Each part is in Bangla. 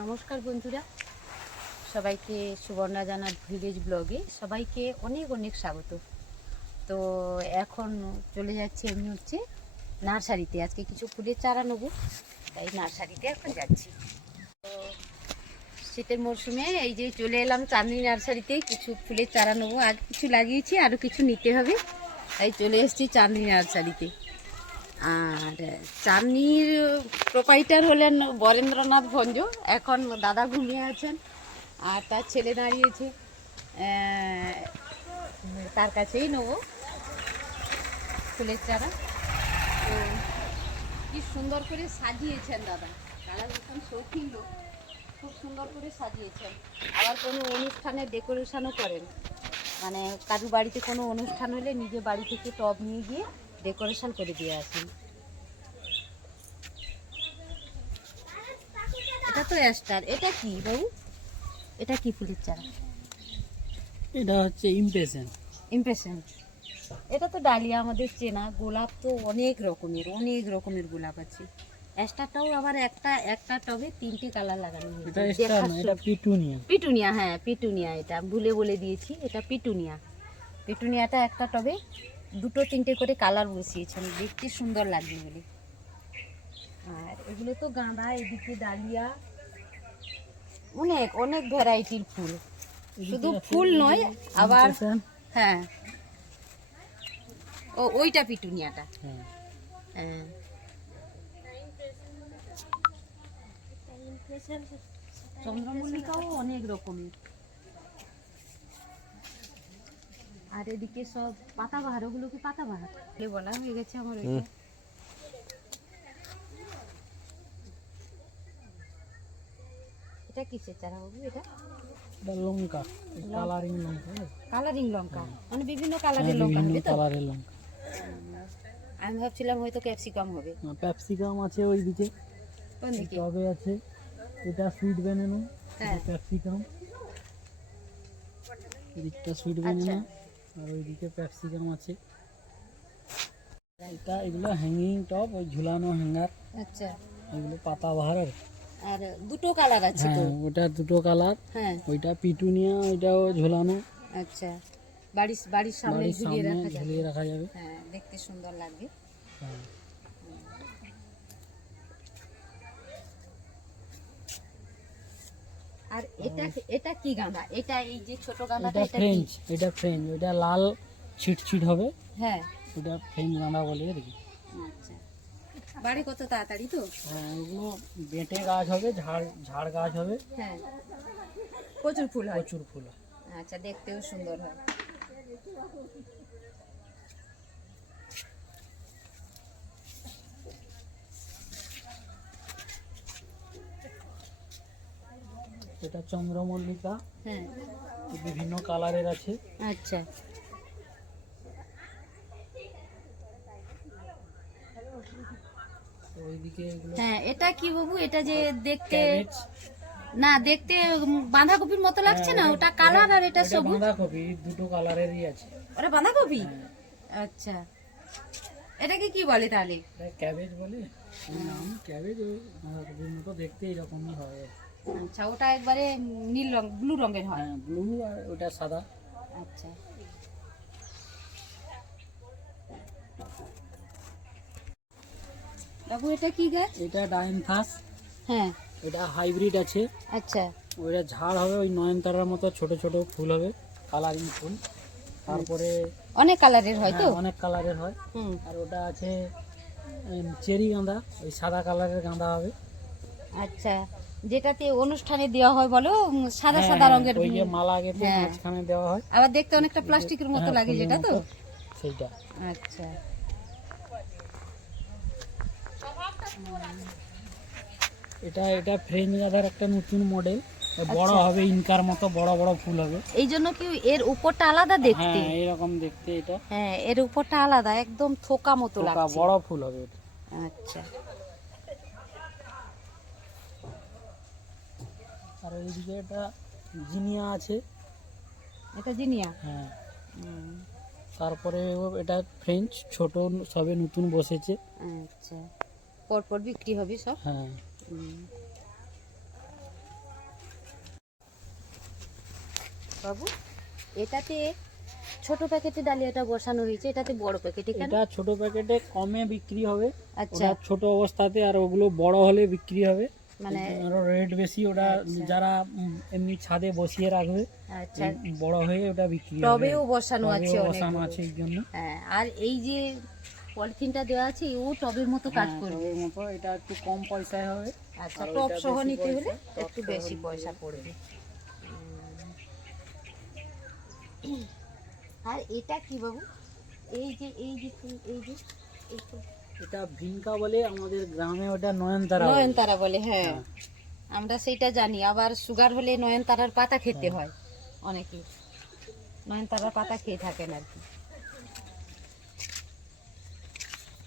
নমস্কার বন্ধুরা, সবাইকে সুবর্ণা জানার ভিলেজ ব্লগে সবাইকে অনেক অনেক স্বাগত। তো এখন চলে যাচ্ছি আমি নার্সারিতে। আজকে কিছু ফুলের চারা নেবো, তাই নার্সারিতে এখন যাচ্ছি। তো শীতের মরশুমে এই যে চলে এলাম চাঁদনি নার্সারিতে, কিছু ফুলের চারা নেবো। আগে কিছু লাগিয়েছি, আরও কিছু নিতে হবে, তাই চলে এসেছি চাঁদনি নার্সারিতে। আর চাঁদনির প্রোপাইটার হলেন বরেন্দ্রনাথ ভঞ্জ। এখন দাদা ঘুমিয়ে আছেন আর তার ছেলে দাঁড়িয়েছে, তার কাছেই নেবো ফুলের চারা। তো কি সুন্দর করে সাজিয়েছেন দাদা, দাদা যখন শৌখিন লোক, খুব সুন্দর করে সাজিয়েছেন। আবার কোনো অনুষ্ঠানে ডেকোরেশনও করেন, মানে কারুর বাড়িতে কোনো অনুষ্ঠান হলে নিজে বাড়ি থেকে টব নিয়ে গিয়ে ডেকোরেশন করে দিয়ে আসেন। এটা তো অ্যাস্টার। এটা কি বাবু, এটা কি ফুলের চারা? এটা হচ্ছে ইমপ্রেশন। ইমপ্রেশন। এটা তো ডালিয়া আমাদের চেনা। গোলাপ তো অনেক রকমের গোলাপ আছে। অ্যাস্টারটাও আবার একটা টবে 3টে কালার লাগানো হয়েছে। এটা স্টার না, এটা পিটুনিয়া। পিটুনিয়া, হ্যাঁ পিটুনিয়া। এটা বলে দিয়েছি, এটা পিটুনিয়া। পিটুনিয়াটা একটা টবে 2-3টে করে কালার বসিয়েছেন, দেখতে সুন্দর লাগবে বলে। আর এগুলো তো গাঁদা, এদিকে ডালিয়া, অনেক অনেক ভ্যারাইটির ফুল। শুধু ফুল নয়, আবার হ্যাঁ ওইটা পিটুনিয়াটা। হ্যাঁ, চন্দ্রমল্লিকাও অনেক রকমের। আর এদিকে সব পাতাবাহার, ওগুলো কি পাতাবাহার বলা হয়ে গেছে আমার। ওইটা এটা কিসের চারা বাবু? এটা লঙ্কা, কালারিং লঙ্কা। কালারিং লঙ্কা, মানে বিভিন্ন কালারের লঙ্কা হবে তো? কালারের লঙ্কা। আমি ভাবছিলাম হয়তো ক্যাপসিকাম হবে। ক্যাপসিকাম আছে ওইদিকে, কোন দিকে? টবে আছে। এটা সুইট বেনানা, হ্যাঁ ক্যাপসিকাম। এদিকটা সুইট বেনানা, আর ওইদিকে ক্যাপসিকাম আছে। এগুলো হ্যাঙ্গিং টব, ওই ঝুলানো হ্যাঙ্গার। আচ্ছা, এগুলো পাতাবাহার। আর দুটো কালার আছে তো? ওটা দুটো কালার। হ্যাঁ, ওইটা পিটুনিয়া, ওইটাও ঝুলানো। আচ্ছা, বাড়ির সামনে ঝুলিয়ে রাখা যাবে। হ্যাঁ, দেখতে সুন্দর লাগবে। হ্যাঁ। আর এটা কি গাঁদা? এটা এই যে ছোট গাঁদাটা, এটা ফ্রেঞ্চ। ওইটা লাল ছিটছিট হবে। হ্যাঁ, ওটা ফ্রেঞ্চ গাঁদা বলে দেখি। আচ্ছা, বাড়ে কত তাড়াতাড়ি তো? হ্যাঁ, ওগুলো বেঁটে গাছ হবে, ঝাড় গাছ হবে। হ্যাঁ, প্রচুর ফুল হয়। আচ্ছা, দেখতেও সুন্দর হয়। এটা চন্দ্রমল্লিকা। হ্যাঁ, বিভিন্ন কালারের আছে। আচ্ছা, ওইদিকে হ্যাঁ। এটা কি বাবু? এটা যে দেখতে দেখতে বাঁধাকপির মতো লাগছে না? ওটা কালার আর এটা সবুজ। বাঁধাকপি দুটো কালারেরই আছে। ওটা বাঁধাকপি? আচ্ছা, এটাকে কি বলে তাহলে? ক্যাবেজ বলে নাম। ক্যাবেজ ওই বাঁধাকপির মতো দেখতে এরকমই হয়। আচ্ছা, ওটা একবারে নীল রং, ব্লু রঙের হয়। হ্যাঁ, ব্লু, আর ওটা সাদা। আচ্ছা, বাবু এটা কি গাছ? এটা ডায়ান্থাস। হ্যাঁ, এটা হাইব্রিড আছে। আচ্ছা, ওইটা ঝাড় হবে, ওই নয়নতারার মতো ছোট ছোট ফুল হবে, কালারিং ফুল। তারপরে অনেক কালারের হয় তো? অনেক কালারের হয়। আর ওটা আছে চেরি গাঁদা, ওই সাদা কালারের গাঁদা হবে। আচ্ছা, যেটাতে অনুষ্ঠানে দেওয়া হয় বলো, সাদা সাদা রঙের, ওই যে মালা গেঁথে মাঝখানে দেওয়া হয়। আবার দেখতে অনেকটা প্লাস্টিকের মতো লাগে, যেটা তো? সেইটা। আচ্ছা, এটা ফ্রেঞ্চ গাঁদার একটা নতুন মডেল। বড় হবে, ইনকার মতো বড় বড় ফুল হবে। এই জন্য কি এর উপরটা আলাদা দেখতে? হ্যাঁ, এরকম দেখতে এটা। হ্যাঁ, এর উপরটা আলাদা, একদম থোকা মতো লাগছে। বড় ফুল হবে এটা। আচ্ছা, আর ওইদিকে এটা জিনিয়া আছে। এটা জিনিয়া? হ্যাঁ। তারপরে এটা ফ্রেঞ্চ, ছোট, সবে নতুন বসেছে। আচ্ছা, পরপর বিক্রি হবে সব? হ্যাঁ। বাবু এটাতে ছোট প্যাকেটে ডালিয়াটা বসানো হয়েছে, এটাতে বড় প্যাকেটে কেন? এটা ছোট প্যাকেটে কমে বিক্রি হবে, আচ্ছা, ওটা ছোট অবস্থাতে, আর ওগুলো বড় হলে বিক্রি হবে মানে আরো রেট বেশি। ওটা আচ্ছা। যারা এমনি ছাদে বসিয়ে রাখবে, আচ্ছা, বড় হয়ে ওটা বিক্রি হবে। টবেও বসানো আছে টবেও অনেক। বসানো আছে এই জন্য। হ্যাঁ, আর এই যে পলিথিনটা দেওয়া আছে ও টবের মতো কাজ হ্যাঁ, করবে। টবের মতো। এটা একটু কম পয়সায় হবে। আচ্ছা, আর টব ওইটা সহ বেশি নিতে হলে পয়সা, টব একটু সহ বেশি নিতে পয়সা হবে। পড়বে। আর এটা কি বাবু? এই যে এই তো এটা ভিনকা বলে আমাদের গ্রামে, ওটা নয়নতারা বলে। নয়নতারা বলে, হ্যাঁ হ্যাঁ। আমরা সেইটা জানি। আবার সুগার হলে নয়নতারার পাতা খেতে হয়, অনেকে নয়নতারার পাতা খেয়ে থাকেন আর কি।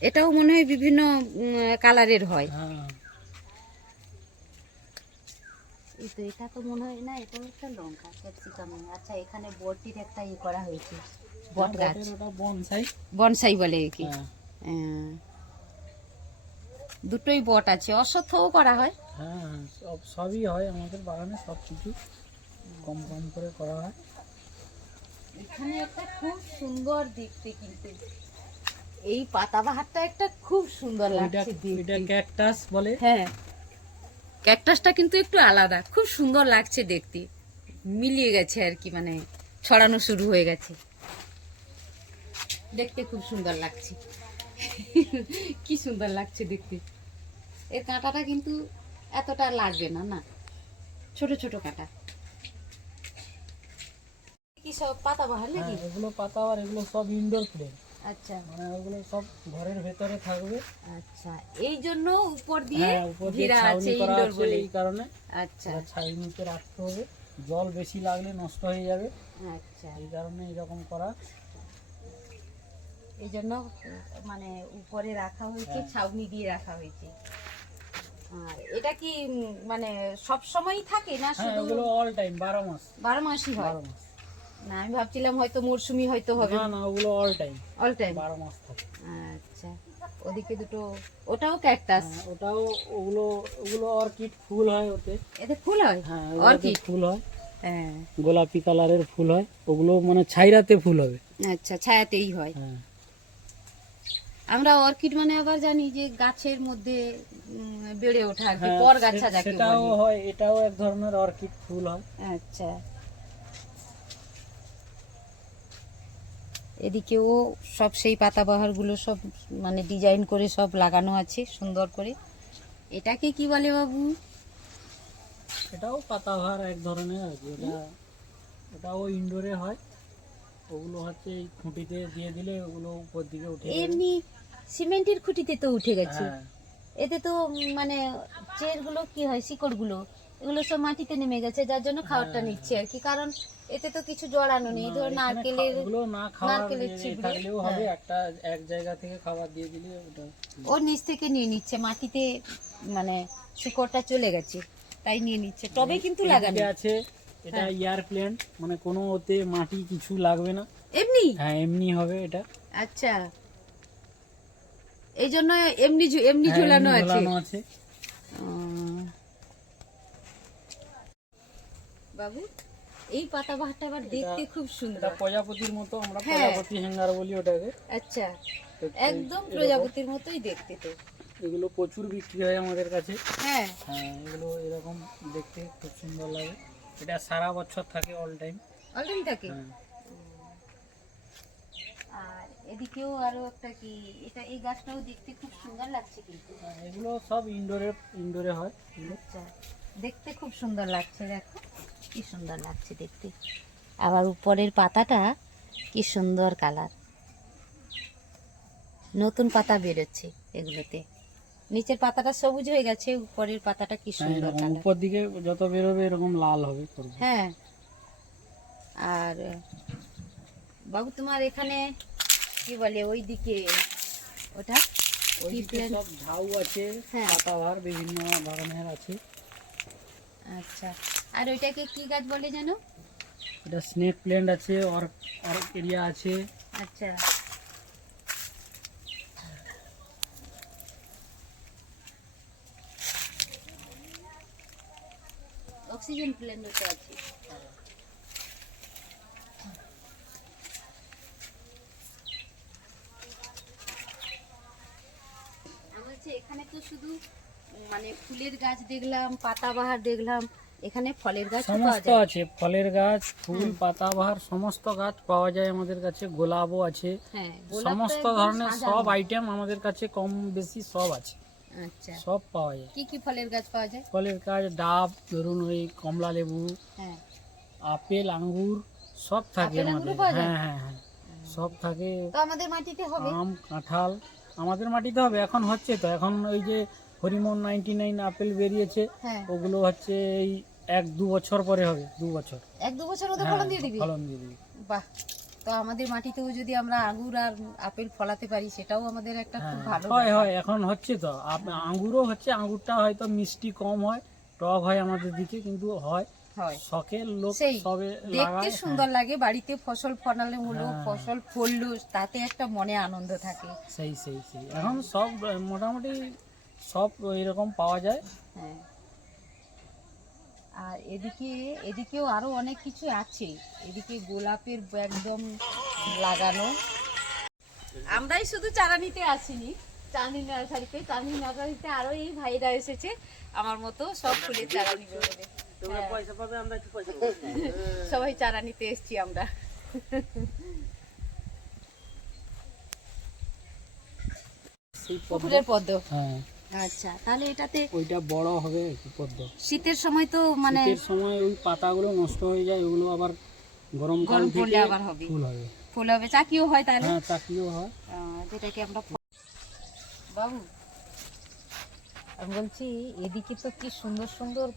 এটাও মনে হয় বিভিন্ন কালারের হয়। হ্যাঁ, এই তো এটা তো মনে হয় না, এটা একটা লঙ্কা ক্যাপসিকাম। আচ্ছা, এখানে বটির একটা করা হয়েছে, বট গাছ, বটের ওটা বনসাই। বনসাই বলে কি? হ্যাঁ, হ্যাঁ, দুটোই বট আছে, অশ্বত্থও করা হয়। হ্যাঁ, সবই হয় আমাদের বাগানে, সব কিছু কম কম করে করা হয়। এখানে একটা খুব সুন্দর দেখতে, কিন্তু এই পাতাবাহারটা একটা খুব সুন্দর এটা লাগছে এটা দেখতে। ক্যাকটাস বলে। হ্যাঁ, ক্যাকটাসটা কিন্তু একটু আলাদা, খুব সুন্দর লাগছে দেখতে, মিলিয়ে গেছে আর কি, মানে ছড়ানো শুরু হয়ে গেছে, দেখতে খুব সুন্দর লাগছে। কি সুন্দর লাগছে দেখতে। এর কাঁটাটা কিন্তু এতটা লাগবে না, না ছোট ছোট কাঁটা। কি সব পাতাবাহার নাকি? হ্যাঁ, এগুলো পাতা, আর এগুলো সব ইনডোর প্ল্যান্ট। আচ্ছা মানে ওগুলো সব ঘরের ভেতরে থাকবে। আচ্ছা, এই জন্য উপর দিয়ে হ্যাঁ, উপর দিয়ে ঘেরা আছে ছাউনি করা ইনডোর আছে, বলে। এই কারণে আচ্ছা এটা ছাউনিতে রাখতে হবে। জল বেশি লাগলে নষ্ট হয়ে যাবে, আচ্ছা, এই কারণে এরকম করা। এই জন্য মানে উপরে রাখা হয়েছে, হ্যাঁ। ছাউনি দিয়ে রাখা হয়েছে। আর এটা কি মানে সব সময়ই থাকে না, হ্যাঁ, শুধু ওগুলো অল টাইম, 12 মাস। 12 মাসই হয়? 12 মাস। না, আমি ভাবছিলাম হয়তো মরশুমি হয়তো হবে। না না, ওগুলো অল টাইম, অল টাইম? 12 মাস থাকে। আচ্ছা, ওদিকে দুটো, ওটাও ক্যাকটাস? হ্যাঁ, ওটাও, ওগুলো ওগুলো অর্কিড ফুল হয় ওতে। এতে ফুল হয়? হ্যাঁ, অর্কিড ফুল হয়, হ্যাঁ। গোলাপি কালারের ফুল হয়। ওগুলো মানে ছাইরাতে ফুল হবে। আচ্ছা, ছায়াতেই হয়। হ্যাঁ, আমরা অর্কিড মানে আবার জানি যে গাছের মধ্যে বেড়ে ওঠা আর কি, হ্যাঁ, পরগাছা যাকে সেটাও বলে। হয়। এটাও এক ধরনের অর্কিড ফুল হয়। আচ্ছা, এদিকেও সব সেই পাতাবাহার গুলো সব মানে ডিজাইন করে সব লাগানো আছে সুন্দর করে। এটাকে কি বলে বাবু? এটাও পাতাবাহার এক ধরনের আর কি। ওটাও ইনডোরে হয়। ওগুলো হচ্ছে এই খুঁটিতে দিয়ে দিলে ওগুলো উপর দিকে উঠে যাবে। এমনি সিমেন্টের খুঁটিতে তো উঠে গেছে। হ্যাঁ, এতে তো মানে চেরগুলো কি হয়, শিকড়গুলো এগুলো সব মাটিতে নেমে গেছে, যার জন্য খাবারটা নিচ্ছে আর কি। কারণ এতে তো কিছু জড়ানো নেই, ধর এখানে নারকেলের ওগুলো না খাওয়ার নারকেলের ইয়ে ছিবড়ে, থাকলেও হবে। হ্যাঁ, একটা এক জায়গা থেকে খাবার দিয়ে দিলে ওটা। ও নিচ থেকে নিয়ে নিচ্ছে, মাটিতে মানে শিকড়টা চলে গেছে তাই নিয়ে নিচ্ছে। তবে কিন্তু লাগানো এদিকে আছে, এটা হ্যাঁ। এয়ার প্ল্যান্ট, মানে কোনো ওতে মাটি কিছু লাগবে না। এমনি? হ্যাঁ, এমনি হবে এটা। আচ্ছা, এই জন্য এমনি এমনি হ্যাঁ, ঝুলানো এমনি আছে। ঝোলানো আছে। বাবু এই পাতাবাহারটা আবার দেখতে খুব এটা সুন্দর। প্রজাপতির মতো, আমরা হ্যাঁ। প্রজাপতি হ্যাঙ্গার বলি ওটাকে। আচ্ছা, তো একদম এরকম। প্রজাপতির মতোই দেখতে তো। এগুলো প্রচুর বিক্রি হয় আমাদের কাছে। হ্যাঁ, হ্যাঁ, এগুলো এরকম দেখতে খুব সুন্দর লাগে। এটা সারা বছর থাকে, অল টাইম। অলরেডি থাকে। হ্যাঁ, আর এদিকেও আরো একটা কি, এটা এই গাছটাও দেখতে খুব সুন্দর লাগছে কিন্তু। এগুলো সব ইনডোরে হয় এগুলো। আচ্ছা, দেখতে খুব সুন্দর লাগছে, দেখো কি সুন্দর লাগছে দেখতে। আবার উপরের পাতাটা কি সুন্দর কালার, নতুন পাতা বেরোচ্ছে এগুলোতে। নিচের পাতাটা সবুজ হয়ে গেছে, উপরের পাতাটা কি হ্যাঁ, সুন্দর এরকম কালার। উপর দিকে যত বেরোবে এরকম লাল হবে। হ্যাঁ, আর বাবু তোমার এখানে কি বলে ওই দিকে ওটা কি ওইদিকে plant? সব ঝাউ আছে, হ্যাঁ। পাতাবাহার বিভিন্ন ধরনের আছে। আচ্ছা, আর ওইটাকে কি গাছ বলে জানো? এটা স্নেক প্ল্যান্ট আছে, অর্কিডিয়া আছে। আচ্ছা, অক্সিজেন প্ল্যান্ট ওটা আছে। হচ্ছে এখানে তো শুধু মানে ফুলের গাছ দেখলাম, পাতাবাহার দেখলাম, এখানে ফলের গাছ পাওয়া সমস্ত যায়। আছে, ফলের গাছ, ফুল, পাতাবাহার সমস্ত গাছ পাওয়া যায় আমাদের কাছে। গোলাপও আছে, হ্যাঁ, গোলাপ তো সমস্ত একদম ধরনের সব সাজানো। আইটেম আমাদের কাছে কম বেশি সব আছে, আচ্ছা, সব পাওয়া যায়। কি কি ফলের গাছ পাওয়া যায়? ফলের গাছ ডাব, ধরুন ওই কমলা লেবু, হ্যাঁ, আপেল, আঙ্গুর সব থাকে আপেল আঙ্গুরও আমাদের। পাওয়া যায়? হ্যাঁ হ্যাঁ হ্যাঁ, সব থাকে। তো আমাদের মাটিতে হবে? আম, কাঁঠাল আমাদের মাটিতে হবে, এখন হচ্ছে তো। এখন ওই যে হরিমন 99 আপেল বেরিয়েছে, হ্যাঁ, ওগুলো হচ্ছে এই 1-2 বছর পরে হবে, 2 বছর। 1-2 বছর মধ্যে হ্যাঁ, ফলন দিয়ে দিবি? ফলন দিয়ে দিবি। বাহ, তো আমাদের মাটিতেও যদি আমরা আঙ্গুর আর আপেল ফলাতে পারি সেটাও আমাদের একটা খুব হ্যাঁ, ভালো হয় ব্যাপার। হয়, এখন হচ্ছে তো। আঙ্গুরও হচ্ছে, আঙ্গুরটা হয়তো মিষ্টি কম হয়, টক হয় আমাদের দিকে, কিন্তু হয়। হয়, শখের লোক সেই সবে দেখতে লাগায়। সুন্দর লাগে, বাড়িতে ফসল ফলালে হলো, হ্যাঁ। ফসল ফললো, তাতে একটা মনে আনন্দ থাকে। সেই সেই সেই, এখন সব মোটামুটি সব এরকম পাওয়া যায়। হ্যাঁ, আর এদিকেও আরো অনেক কিছু আছে। এদিকে গোলাপের একদম লাগানো। আমরাই শুধু চারা নিতে আসিনি চাঁদনি নার্সারিতে, চাঁদনি নার্সারিতে আরো এই ভাইরা এসেছে আমার মতো সব ফুলের চারা নিবে বলে। হ্যাঁ। সবাই চারা নিতে এসেছি আমরা। সেই পুকুরের পদ্ম। হ্যাঁ, আচ্ছা, তাহলে এটাতে ওইটা বড় হবে পদ্ম। শীতের সময় তো মানে শীতের সময় ওই পাতাগুলো নষ্ট হয়ে যায়, ওগুলো আবার গরমকাল গরম পড়লে থেকে আবার হবে, ফুল হবে। ফুল হবে, চাকিও হয় তাহলে। হ্যাঁ, চাকিও হয়। যেটাকে আমরা বাবু, আমি বলছি এদিকে তো কি সুন্দর সুন্দর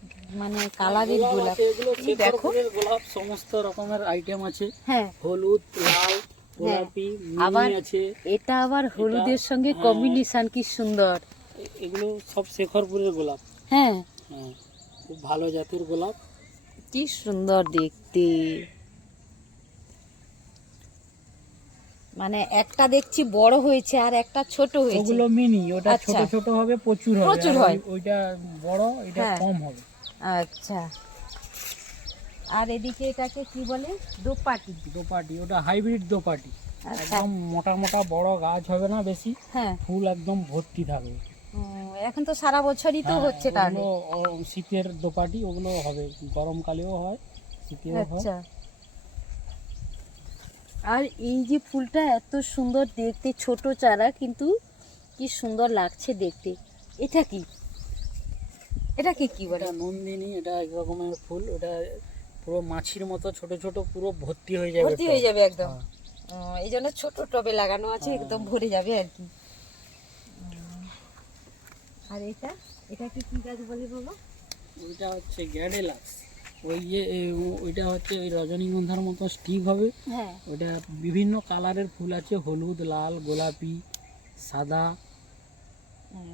মানে কালারের গোলাপ। এগুলো এই দেখো, ফুলের গোলাপ, সমস্ত রকমের আইটেম আছে। হ্যাঁ, হলুদ, লাল, গোলাপি, আবার মিনি আছে। এটা আবার হলুদের সঙ্গে কম্বিনেশন কি সুন্দর। এগুলো সব শেখরপুরের গোলাপ। হ্যাঁ, হ্যাঁ, খুব ভালো জাতের গোলাপ। কি সুন্দর দেখতে, মানে একটা দেখছি বড় হয়েছে আর একটা ছোট হয়েছে। ওগুলো মিনি, ওটা আচ্ছা। ছোট ছোট হবে, প্রচুর হবে। প্রচুর আর হয়। ওইটা বড়, এটা হ্যাঁ। কম হবে। আচ্ছা, আর এদিকে এটাকে কি বলে? দোপাটি। দোপাটি, ওটা হাইব্রিড দোপাটি। আচ্ছা, একদম মোটা মোটা বড় গাছ হবে না বেশি, হ্যাঁ। ফুল একদম ভর্তি থাকবে। এখন তো সারা বছরই তো হ্যাঁ, হচ্ছে তাহলে। ওগুলো শীতের দোপাটি, ওগুলো হবে, গরমকালেও হয়, শীতেও হয়। আচ্ছা, আর এই যে ফুলটা এত সুন্দর দেখতে, ছোট চারা কিন্তু কি সুন্দর লাগছে দেখতে। এটা কি, এটাকে কি বলে? এটা নন্দিনী, এটা এক রকমের ফুল। ওটা পুরো মাছির মতো ছোট ছোট, পুরো ভর্তি হয়ে যাবে। ভর্তি হয়ে যাবে একদম। হ্যাঁ। এই জন্য ছোট টবে লাগানো আছে, একদম ভরে যাবে আর কি। আর এটা, এটাকে কি গাছ বলে বাবা? ওইটা হচ্ছে গ্যাডেলাক্স। ওই যে ওইটা হচ্ছে ওই রজনীগন্ধার মতো স্টিক হবে। হ্যাঁ, ওটা বিভিন্ন কালারের ফুল আছে, হলুদ, লাল, গোলাপি, সাদা।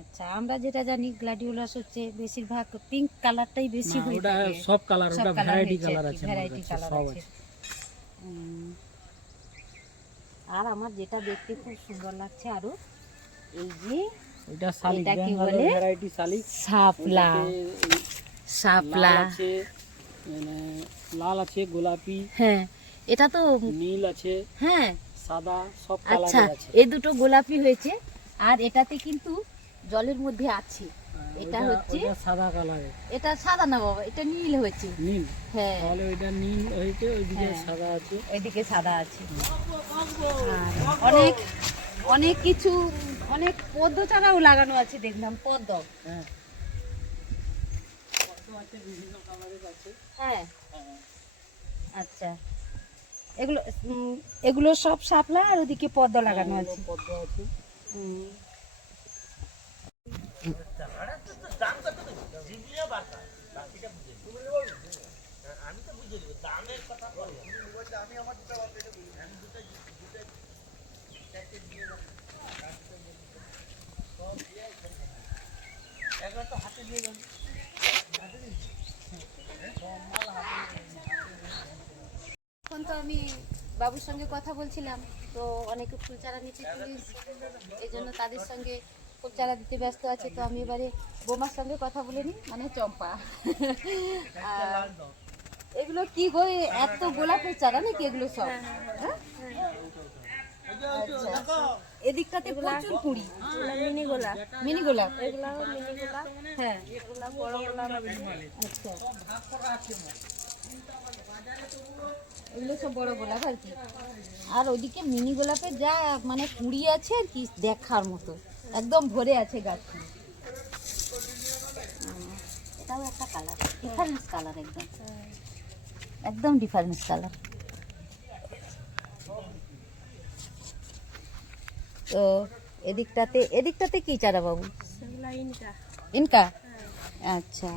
আচ্ছা, আমরা যেটা জানি গ্ল্যাডিওলাস হচ্ছে বেশিরভাগ পিঙ্ক কালারটাই বেশি না, হয়ে ওটা থাকে। সব কালার, সব ওটা colour ভ্যারাইটি হয়েছে কালার আর কি, আছে, আমার variety কাছে colour সব আছে। আছে। আর আমার যেটা দেখতে খুব সুন্দর লাগছে আরো, এই যে ওইটা শালিক, এটা কি বেঙ্গলের বলে? ভ্যারাইটি শালিক। শাপলা। ওইটাতে শাপলা, লাল আছে, মানে লাল আছে, গোলাপি, হ্যাঁ, এটা তো নীল আছে, হ্যাঁ। সাদা, সব আচ্ছা, কালারের আছে। এই দুটো গোলাপি হয়েছে, আর এটাতে কিন্তু জলের মধ্যে আছে। এটা হচ্ছে, ওইটা সাদা কালারের। এটা সাদা না বাবা, এটা নীল হয়েছে। নীল, হ্যাঁ, তাহলে ওইটা নীল হয়েছে, ওইদিকে হ্যাঁ। সাদা আছে। ওইদিকে সাদা আছে। আর অনেক অনেক কিছু, অনেক পদ্ম চারাও লাগানো আছে দেখলাম, পদ্ম। হ্যাঁ, কত আছে, বিভিন্ন কালারের আছে। হ্যাঁ, আচ্ছা, এগুলো এগুলো সব শাপলা, আর ওদিকে পদ্ম লাগানো হ্যাঁ, আছে। পদ্ম আছে। হুম। এখন তো আমি বাবুর সঙ্গে কথা বলছিলাম, তো অনেকে ফুল চারা নিতে চলে এসেছে, এই জন্য তাদের সঙ্গে ফুল চারা দিতে ব্যস্ত আছে। তো আমি এবারে বোমার সঙ্গে কথা বলে নিই, মানে চম্পা। আর এগুলো কি গো, এত গোলাপের চারা নাকি এগুলো সব? হ্যাঁ, আচ্ছা। এদিকটাতে প্রচুর কুড়ি। মিনি গোলাপ, মিনি গোলাপ, এগুলো মিনি গোলাপ, হ্যাঁ এগুলো বড় গোলাপ আছে। আচ্ছা, এগুলো সব বড় গোলাপ আর কি। আর ওইদিকে মিনি গোলাপের যা মানে কুড়ি আছে আর কি, দেখার মতো একদম ভরে আছে গাছ। এটাও একটা কালার, ডিফারেন্স কালার, একদম একদম ডিফারেন্স কালার। তো এদিকটাতে কি চারা বাবু? সেগুলো ইনকা, ইনকা, আচ্ছা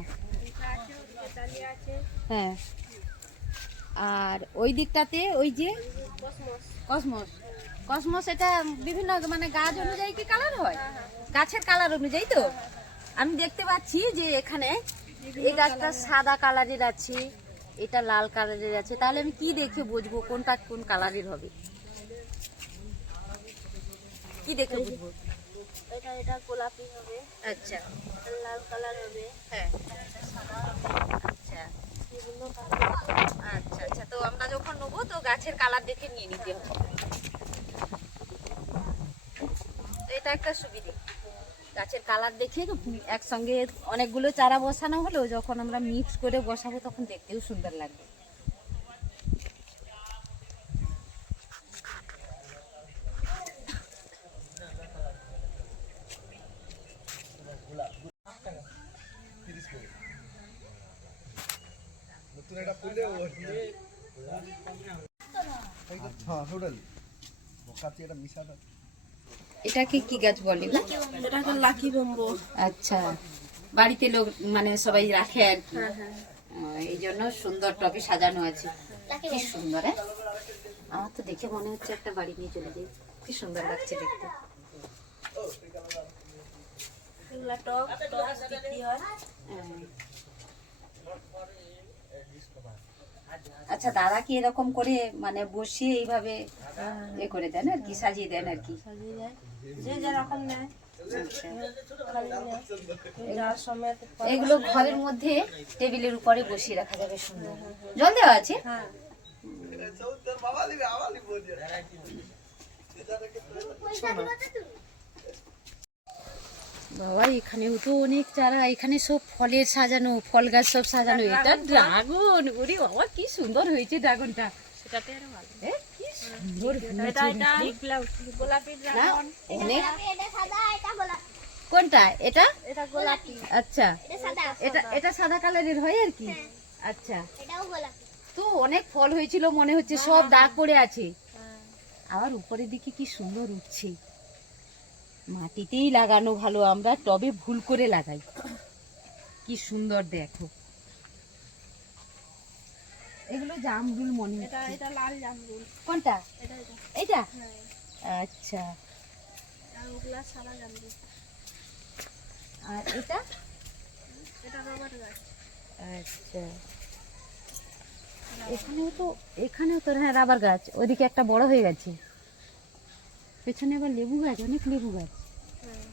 ইনকা আছে, ওদিকে ডালিয়া আছে, হ্যাঁ। আর ওই দিকটাতে ওই যে কসমস, কসমস, কসমস এটা বিভিন্ন মানে গাছ অনুযায়ী কি কালার হয়? গাছের কালার অনুযায়ী তো আমি দেখতে পাচ্ছি যে এখানে এই গাছটা সাদা কালারের আছে, এটা লাল কালারের আছে। তাহলে আমি কি দেখে বুঝবো কোনটা কোন কালারের হবে? কি দেখে বুঝবো? এটা গোলাপি হবে, আচ্ছা, এটা লাল কালার হবে, হ্যাঁ, এটা সাদা হবে, আচ্ছা বিভিন্ন কালার। আচ্ছা আচ্ছা। তো আমরা যখন নেবো তো গাছের কালার দেখে নিয়ে নিতে হবে। তো এটা একটা সুবিধে, গাছের কালার দেখে একসঙ্গে অনেকগুলো চারা বসানো হলো, যখন আমরা মিক্স করে বসাবো তখন দেখতেও সুন্দর লাগবে। এটাকে কি গাছ বলে গো? এটাকে লাকি বম্বো। আচ্ছা, বাড়িতে লোক মানে সবাই রাখে আর কি, হ্যাঁ হ্যাঁ, এই জন্য সুন্দর টবে সাজানো আছে। কি সুন্দর, হ্যাঁ, আমার তো দেখে মনে হচ্ছে একটা বাড়ি নিয়ে চলে যাই, কি সুন্দর লাগছে দেখতে। এগুলা টক টক বিক্রি হয়। আচ্ছা, দাদা কি এরকম করে মানে বসিয়ে এইভাবে এ করে দেন আর কি, সাজিয়ে দেন আর কি? সাজিয়ে দেয়, যে যেরকম নেয় আচ্ছা, খালি নেয়। যার সমেত এগুলো ঘরের মধ্যে টেবিলের উপরে বসিয়ে রাখা যাবে, সুন্দর। জল দেওয়া আছে? হ্যাঁ, বাবা, এখানেও তো অনেক চারা, এখানে সব ফলের সাজানো, ফল গাছ সব সাজানো। এটা ড্রাগন, ওরে বাবা কি সুন্দর হয়েছে ড্রাগনটা, সেটাতে আরো ভালো। কি সুন্দর এটা গোলাপি না? ড্রাগন, অনেক। এটা সাদা, এটা গোলাপি, কোনটা এটা? এটা গোলাপি, আচ্ছা, এটা সাদা, এটা সাদা কালারের হয় আর কি। আচ্ছা, এটাও গোলাপি। তো অনেক ফল হয়েছিল মনে হচ্ছে, সব দাগ পড়ে আছে। হ্যাঁ, আবার উপরের দিকে কি সুন্দর উঠছে। মাটিতেই লাগানো ভালো, আমরা টবে ভুল করে লাগাই। কি সুন্দর দেখো, এগুলো জামরুল মনে এটা হচ্ছে। এটা লাল জামরুল, কোনটা? এটা এটা, এইটা? হ্যাঁ, আচ্ছা, আর ওগুলা সাদা জামরুল। আর এটা? এটা রবার গাছ। আচ্ছা, এখানেও তো হ্যাঁ রাবার গাছ, ওইদিকে একটা বড় হয়ে গেছে। পেছনে আবার লেবু গাছ, অনেক লেবু গাছ। হ্যাঁ,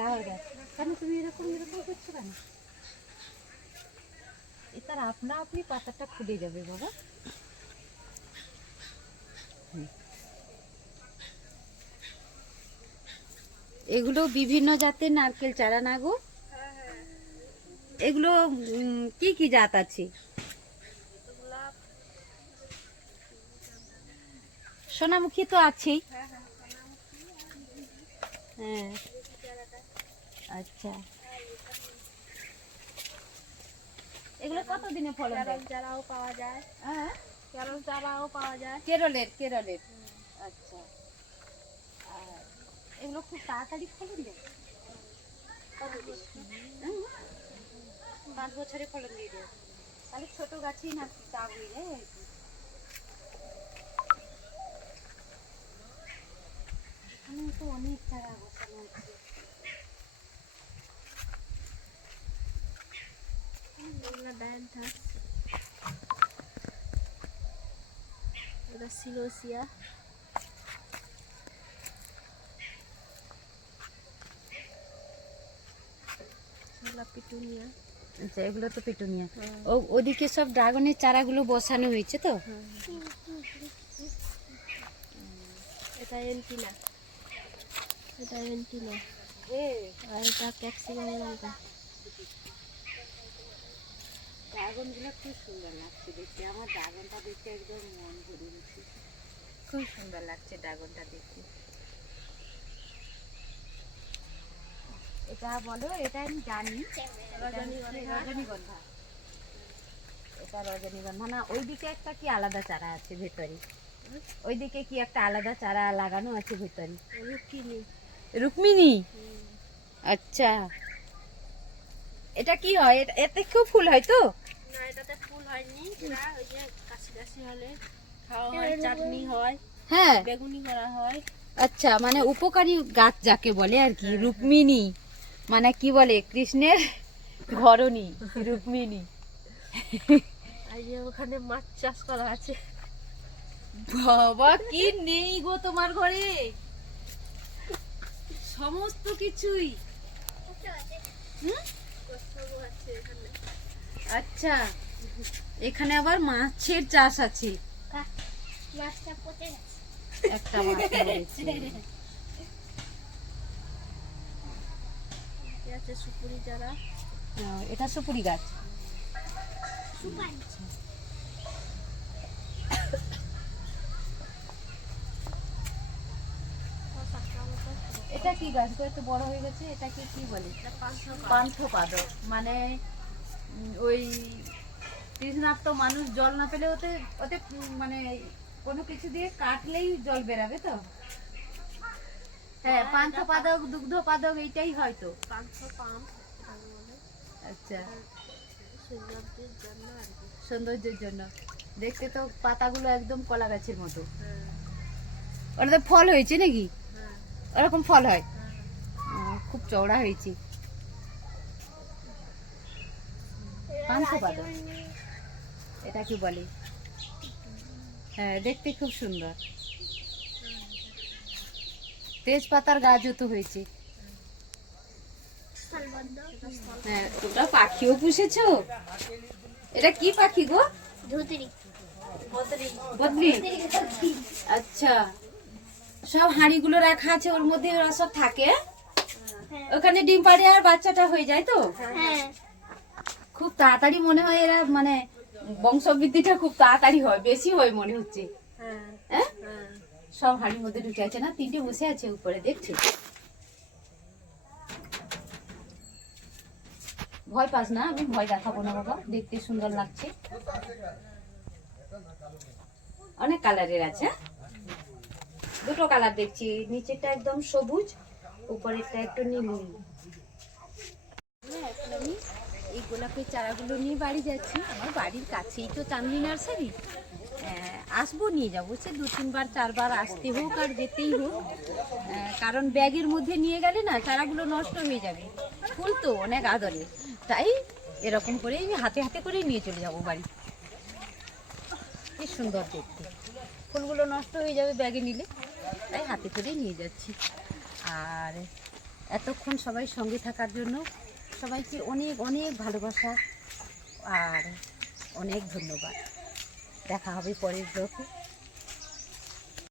রাবার গাছ। কেন তুমি এরকম এরকম করছো কেন? এটার আপনা আপনি পাতাটা খুলে যাবে বাবা। এগুলো বিভিন্ন জাতের নারকেল চারা না গো? এগুলো কি কি জাত আছে? গোলাপ, সোনামুখী তো আছেই। হ্যাঁ, আচ্ছা, এগুলো কত দিনে ফলন দেয়? কেরল চারাও পাওয়া যায়, হ্যাঁ, কেরল চারাও পাওয়া যায়। কেরলের। আচ্ছা, আর এগুলো খুব তাড়াতাড়ি ফলন দেয়? হুম, 5 বছরে ফলন দিয়ে দেয়। তাহলে ছোট গাছেই না তা হয়ে যায় আর কি। এখানে তো অনেক চারা বসানো আছে। এগুলা ডায়ান্থাস, এটা সিলোসিয়া, এগুলা পিটুনিয়া। আচ্ছা, এগুলো তো পেটুনিয়া। ওদিকে সব ড্রাগনের চারাগুলো বসানো হয়েছে তো। এটা এন্টিনা, এটা এন্টিনা, আর এটা ক্যাপসিকাম লঙ্কা। ড্রাগনগুলো খুব সুন্দর লাগছে দেখতে, আমার ড্রাগনটা দেখতে একদম মন ভরে গেছে, খুব সুন্দর লাগছে ড্রাগনটা দেখতে। এটা বলো, এটা আমি জানি রজনীগন্ধা, এটা রজনীগন্ধা না? ওইদিকে একটা কি আলাদা চারা আছে ভেতরে, ওইদিকে কি একটা আলাদা চারা লাগানো আছে ভেতরে। রুক্মিণী। রুক্মিণী, আচ্ছা। এটা কি হয়? এতে খুব ফুল হয় তো? না, এটাতে ফুল হয়নি, এটা ওই যে কাশি কাশি হলে খাওয়া হয়, চাটনি হয়, হ্যাঁ, বেগুনি করা হয়। আচ্ছা, মানে উপকারী গাছ যাকে বলে আর কি। রুক্মিণী মানে কি বলে, কৃষ্ণের ঘরণী রুক্মিণী। আর যে ওখানে মাছ চাষ করা আছে। বাবা, কি নেই গো তোমার ঘরে, সমস্ত কিছুই। হুম? সবও আছে এখানে। আচ্ছা, এখানে আবার মাছের চাষ আছে। মাছটা পচে গেছে। একটা মাছ মরেছে। এ আছে সুপুরি চারা। এটা সুপুরি গাছ। এটা কি গাছ গো, এত বড় হয়ে গেছে? এটা কি কি বলে? পান্থপাদক, মানে ওই তৃষ্ণার্ত মানুষ জল না পেলে ওতে ওতে মানে কোনো কিছু দিয়ে কাটলেই জল বেরাবে তো। হ্যাঁ, পান্থপাদক, দুগ্ধপাদক, এইটাই হয়তো। পাম এটাকে বলে। আচ্ছা, সৌন্দর্যের জন্য আর কি। সৌন্দর্যের জন্য। দেখতে তো পাতাগুলো একদম কলা গাছের মতো। হ্যাঁ, ওটাতে ফল হয়েছে নাকি? হ্যাঁ, ওরকম ফল হয়? হ্যাঁ। খুব চওড়া হয়েছে। পান্থপাদক, এটা কি বলে? হ্যাঁ, দেখতে খুব সুন্দর। তেজপাতার গাছও তো হয়েছে। হ্যাঁ, তোমরা পাখিও পুষেছো? এটা কি পাখি গো? ধুতরি। বদ্রি। আচ্ছা, সব হাঁড়িগুলো রাখা আছে, ওর মধ্যে ওরা সব থাকে। ওখানে ডিম পাড়ে আর বাচ্চাটা হয়ে যায় তো। হ্যাঁ, খুব তাড়াতাড়ি মনে হয় এরা, মানে বংশবৃদ্ধিটা খুব তাড়াতাড়ি হয়, বেশি হয় মনে হচ্ছে। হ্যাঁ, হ্যাঁ, হ্যাঁ। সব হাঁড়ির মধ্যে ঢুকে আছে না, তিনটে বসে আছে উপরে, দেখছি। ভয় পাস না, আমি ভয় দেখাবো না বাবা, দেখতে সুন্দর লাগছে। অনেক কালারের আছে, দুটো কালার দেখছি, নিচেরটা একদম সবুজ, উপরেরটা একটু নীল নীল। এখন আমি এই গোলাপের চারাগুলো নিয়ে বাড়ি যাচ্ছি। আমার বাড়ির কাছেই তো চাঁদনি নার্সারি, আসবো, নিয়ে যাবো। সে 2-3 বার 4 বার আসতে হোক আর যেতেই হোক, কারণ ব্যাগের মধ্যে নিয়ে গেলে না চারাগুলো নষ্ট হয়ে যাবে। ফুল তো অনেক আদরে, তাই এরকম করে আমি হাতে হাতে করে নিয়ে চলে যাবো বাড়ি। কি সুন্দর দেখতে, ফুলগুলো নষ্ট হয়ে যাবে ব্যাগে নিলে, তাই হাতে করে নিয়ে যাচ্ছি। আর এতক্ষণ সবাই সঙ্গে থাকার জন্য সবাইকে অনেক অনেক ভালোবাসা আর অনেক ধন্যবাদ। দেখা হবে পরের ব্লগে।